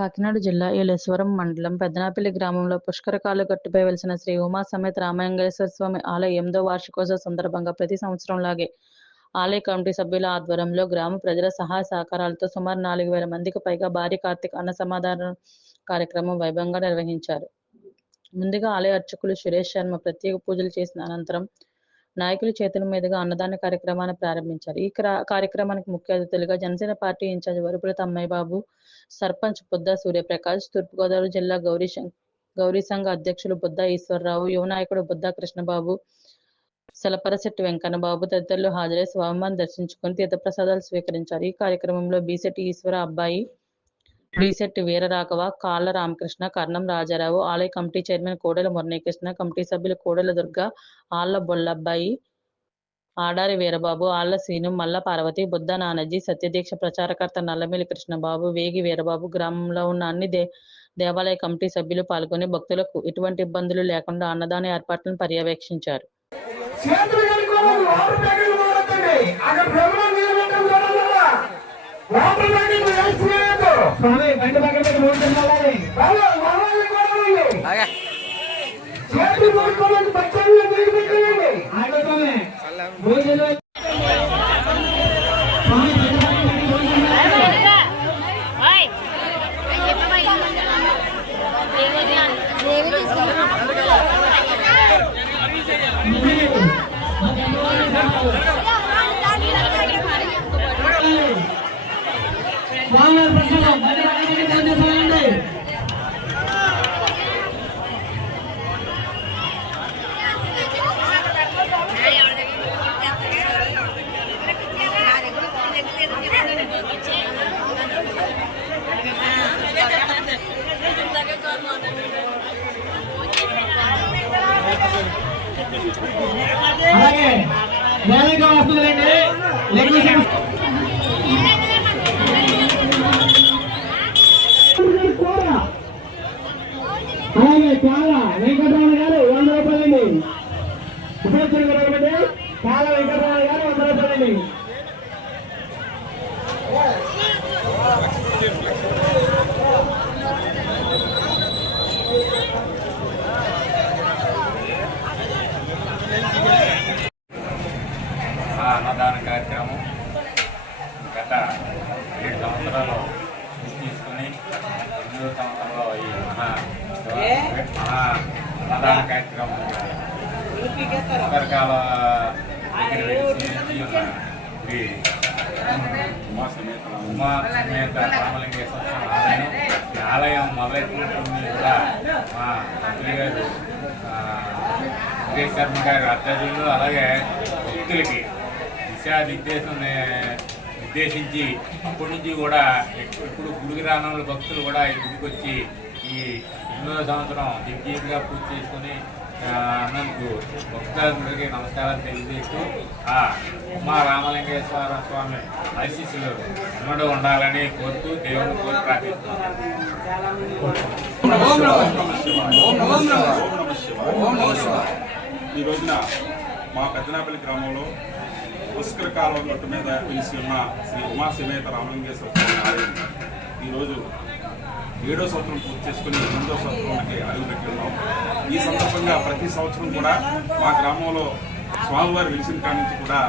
కాకినాడ జిల్లా ఏలేశ్వరం మండలం పెద్దనాపల్లి గ్రామంలో పుష్కరకాలు గట్టుపై వెలిసిన శ్రీ ఉమా సమేత రామలింగేశ్వర స్వామి ఆలయ 8వ వార్షికోత్సవ సందర్భంగా ప్రతి సంవత్సరంలాగే ఆలయ కమిటీ సభ్యుల ఆధ్వర్యంలో గ్రామ ప్రజల సహాయ సహకారాలతో సుమారు 4,000 మందికి పైగా భారీ కార్తీక అన్న సమాధాన కార్యక్రమం వైభవంగా నిర్వహించారు. ముందుగా ఆలయ అర్చకులు సురేష్ శర్మ ప్రత్యేక పూజలు చేసిన అనంతరం నాయకుల చేతుల మీదుగా అన్నదాన కార్యక్రమాన్ని ప్రారంభించారు. ఈ కార్యక్రమానికి ముఖ్య అతిథులుగా జనసేన పార్టీ ఇన్ఛార్జ్ వరుపులత అమ్మయ్య బాబు, సర్పంచ్ బుద్దా సూర్యప్రకాష్, తూర్పుగోదావరి జిల్లా గౌరీ సంఘ అధ్యక్షులు బుద్దా ఈశ్వరరావు, యువ నాయకుడు బుద్దా కృష్ణబాబు, సలపరశెట్టి వెంకన్నబాబు తదితరులు హాజరై స్వామివారిని దర్శించుకుని తీర్థప్రసాదాలు స్వీకరించారు. ఈ కార్యక్రమంలో బీశెట్టి ఈశ్వర అబ్బాయి, బీశెట్టి వీరరాఘవ, కాళ్ళ రామకృష్ణ, కర్ణం రాజారావు, ఆలయ committee chairman Kodela Muralikrishna, committee సభ్యులు కోడెల దుర్గ, ఆళ్ల బొల్లబ్బాయి, ఆడారి వీరబాబు, ఆళ్ల శ్రీను, మల్ల పార్వతి, బుద్ధ నానాజీ, సత్యదీక్ష ప్రచారకర్త నల్లమిల్లి కృష్ణబాబు, వేగి వీరబాబు, గ్రామంలో ఉన్న అన్ని దేవాలయ కమిటీ సభ్యులు పాల్గొని భక్తులకు ఎటువంటి ఇబ్బందులు లేకుండా అన్నదాన ఏర్పాట్లను పర్యవేక్షించారు. అలాగే వేలంగా వస్తుందండి. అలాగే చాలా వెంకటరమణ గారు 100 రూపాయలండి. ఉపయోగించండి. చాలా వెంకటరమణ గారు 100 రూపాయలండి. అన్నదాన కార్యక్రమం గత 7 సంవత్సరాలు తీసుకుని 8వ సంవత్సరంలో ఈ మహా అన్నదాన కార్యక్రమం రకరకాల శ్రీ ఉమా సమేత రామలింగేశ్వర స్వామి ఆలయం. ఈ ఆలయం మొదలైనటువంటి కూడా మా మంత్రి గారు సురేష్ శర్మ గారి అధ్యక్షులు, అలాగే భక్తులకి నిర్దేశించి అప్పటి నుంచి కూడా ఇప్పుడు గుడికి రానున్న భక్తులు కూడా ఈ గుడికి వచ్చి ఈ 8వ సంవత్సరం దిగ్విజయంగా పూర్తి చేసుకుని అన్నందుకు భక్తులందరికీ నమస్కారాలు తెలియజేస్తూ ఉమా రామలింగేశ్వర స్వామి ఆశీస్సులు ఎన్నడూ ఉండాలని కోరుతూ దేవుని కోరి ప్రార్థిస్తున్నాను. ఈ రోజున మా పెద్దనాపల్లి గ్రామంలో పుష్కర కాలువ గట్టు మీద వెలిసి ఉన్న శ్రీ ఉమా సమేత రామలింగేశ్వర స్వామి ఆలయం ఈరోజు 7వ సంవత్సరం పూర్తి చేసుకుని 8వ సంవత్సరానికి అడుగుపెట్టి ఉన్నాం. ఈ సందర్భంగా ప్రతి సంవత్సరం కూడా మా గ్రామంలో స్వామివారి వెలిసిన కాడి నుంచి కూడా